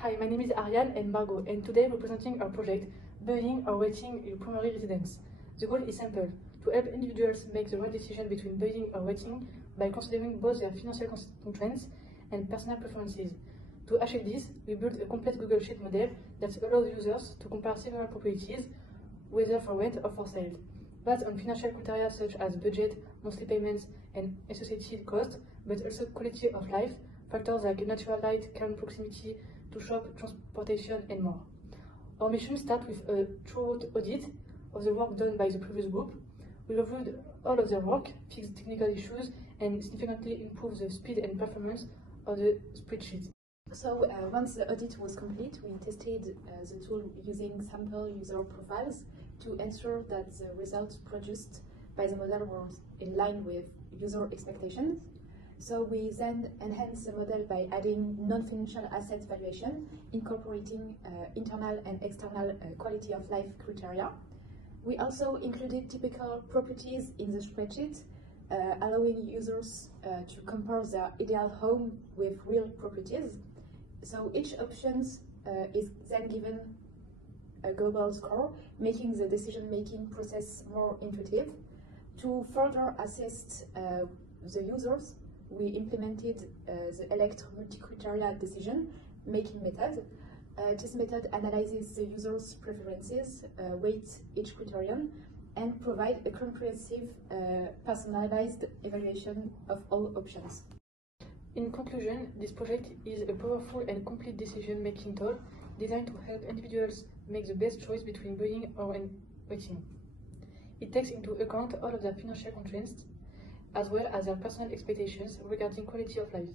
Hi, my name is Ariane and Margot, and today we're presenting our project, Building or Waiting your primary residence. The goal is simple, to help individuals make the right decision between building or waiting by considering both their financial constraints and personal preferences. To achieve this, we built a complete Google Sheet model that allows users to compare several properties, whether for rent or for sale. Based on financial criteria such as budget, monthly payments, and associated costs, but also quality of life, factors like natural light, current proximity to shop, transportation, and more. Our mission starts with a thorough audit of the work done by the previous group. We reviewed all of their work, fixed technical issues, and significantly improved the speed and performance of the spreadsheet. So once the audit was complete, we tested the tool using sample user profiles to ensure that the results produced by the model were in line with user expectations. So we then enhanced the model by adding non-financial asset valuation, incorporating internal and external quality of life criteria. We also included typical properties in the spreadsheet, allowing users to compare their ideal home with real properties. So each option is then given a global score, making the decision-making process more intuitive. To further assess the users, we implemented the elect multi-criteria decision-making method. This method analyzes the user's preferences, weights each criterion, and provides a comprehensive, personalized evaluation of all options. In conclusion, this project is a powerful and complete decision-making tool designed to help individuals make the best choice between buying or waiting. It takes into account all of their financial constraints, as well as their personal expectations regarding quality of life.